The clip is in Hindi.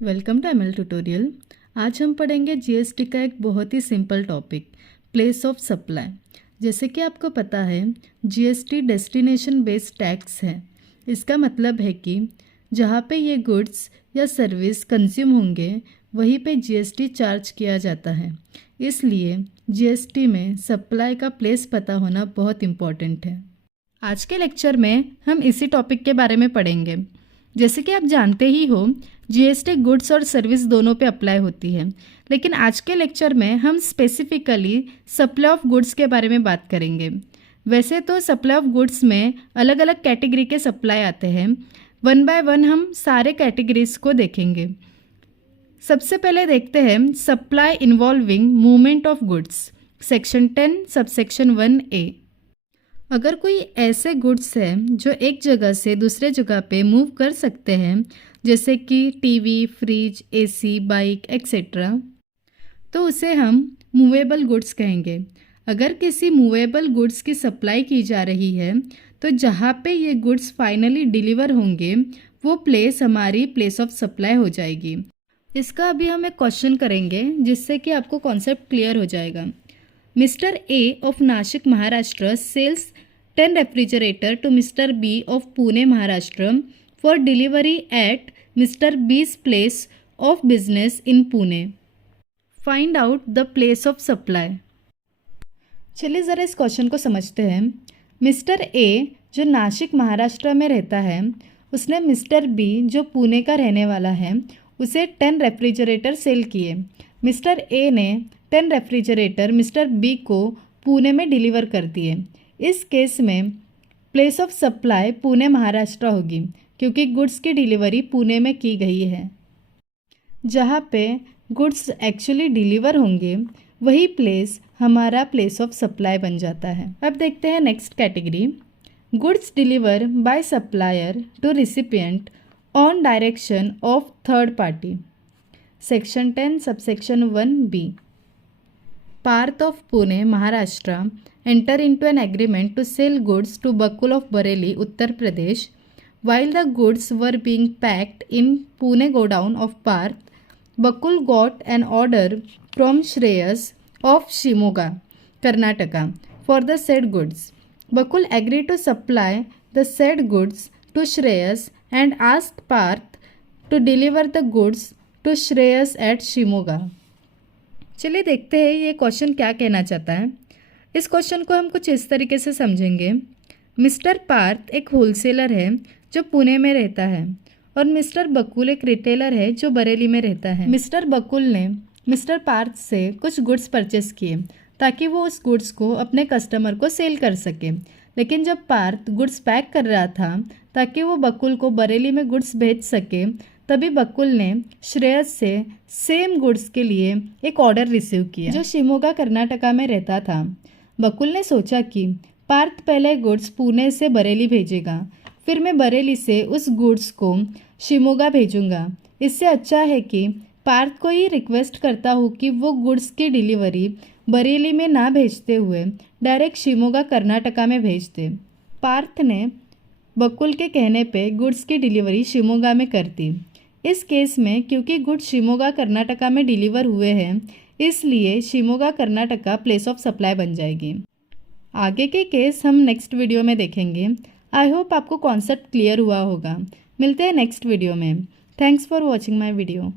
Welcome to ML tutorial. आज हम पढ़ेंगे जीएसटी का एक बहुत ही simple topic, place of supply. जैसे कि आपको पता है, जीएसटी डेस्टिनेशन बेस्ड टैक्स है। इसका मतलब है कि जहाँ पे ये गुड्स या सर्विस कंज्यूम होंगे वहीं पे जीएसटी चार्ज किया जाता है। इसलिए जीएसटी में सप्लाई का प्लेस पता होना बहुत इम्पॉर्टेंट है। आज के लेक्चर में हम इसी टॉपिक के बारे में पढ़ेंगे। जैसे कि आप जानते ही हो, जीएसटी गुड्स और सर्विस दोनों पे अप्लाई होती है, लेकिन आज के लेक्चर में हम स्पेसिफिकली सप्लाई ऑफ गुड्स के बारे में बात करेंगे। वैसे तो सप्लाई ऑफ गुड्स में अलग अलग कैटेगरी के सप्लाई आते हैं। वन बाय वन हम सारे कैटेगरीज को देखेंगे। सबसे पहले देखते हैं supply involving movement of goods, section 10 subsection 1A। अगर कोई ऐसे गुड्स हैं जो एक जगह से दूसरे जगह पे मूव कर सकते हैं, जैसे कि TV, fridge, AC, bike etcetera, तो उसे हम मूवेबल गुड्स कहेंगे। अगर किसी मूवेबल गुड्स की सप्लाई की जा रही है तो जहाँ पे ये गुड्स फाइनली डिलीवर होंगे वो प्लेस हमारी प्लेस ऑफ सप्लाई हो जाएगी। इसका अभी हम एक क्वेश्चन करेंगे जिससे कि आपको कॉन्सेप्ट क्लियर हो जाएगा। Mr. A of Nashik, Maharashtra sells 10 refrigerator to Mr. B of Pune, Maharashtra for delivery at Mr. B's place of business in Pune. Find out the place of supply. चलिए ज़रा इस क्वेश्चन को समझते हैं। मिस्टर ए जो नासिक महाराष्ट्र में रहता है, उसने मिस्टर बी जो पुणे का रहने वाला है उसे 10 रेफ्रिजरेटर सेल किए। मिस्टर ए ने 10 रेफ्रिजरेटर मिस्टर बी को पुणे में डिलीवर कर दिए। इस केस में place of supply Pune Maharashtra होगी, क्योंकि गुड्स की डिलीवरी पुणे में की गई है। जहाँ पे गुड्स एक्चुअली डिलीवर होंगे वही प्लेस हमारा प्लेस ऑफ सप्लाई बन जाता है। अब देखते हैं next category, goods deliver by supplier to recipient on direction of third party, section 10 subsection 1B। Parth of Pune, Maharashtra, enter into an agreement to sell goods to Bakul of Bareilly, Uttar Pradesh. While the goods were being packed in Pune godown of Parth, Bakul got an order from Shreyas of Shimoga, Karnataka, for the said goods. Bakul agreed to supply the said goods to Shreyas and asked Parth to deliver the goods to Shreyas at Shimoga. चलिए देखते हैं ये क्वेश्चन क्या कहना चाहता है। इस क्वेश्चन को हम कुछ इस तरीके से समझेंगे। मिस्टर पार्थ एक होलसेलर है जो पुणे में रहता है और मिस्टर बकुल एक रिटेलर है जो बरेली में रहता है। मिस्टर बकुल ने मिस्टर पार्थ से कुछ गुड्स परचेस किए ताकि वो उस गुड्स को अपने कस्टमर को सेल कर सके। लेकिन जब पार्थ गुड्स पैक कर रहा था ताकि वो बकुल को बरेली में गुड्स भेज सके, तभी बकुल ने श्रेयस से सेम गुड्स के लिए एक ऑर्डर रिसीव किया जो शिमोगा कर्नाटका में रहता था। बकुल ने सोचा कि पार्थ पहले गुड्स पुणे से बरेली भेजेगा, फिर मैं बरेली से उस गुड्स को शिमोगा भेजूंगा। इससे अच्छा है कि पार्थ को ही रिक्वेस्ट करता हूँ कि वो गुड्स की डिलीवरी बरेली में ना भेजते हुए डायरेक्ट शिमोगा कर्नाटका में भेज दे। पार्थ ने बकुल के कहने पे गुड्स की डिलीवरी शिमोगा में कर दी। इस केस में क्योंकि गुड्स शिमोगा कर्नाटका में डिलीवर हुए हैं, इसलिए Shimoga Karnataka place of supply बन जाएगी। आगे के केस हम नेक्स्ट वीडियो में देखेंगे। आई होप आपको कॉन्सेप्ट क्लियर हुआ होगा। मिलते हैं नेक्स्ट वीडियो में। Thanks for watching my video.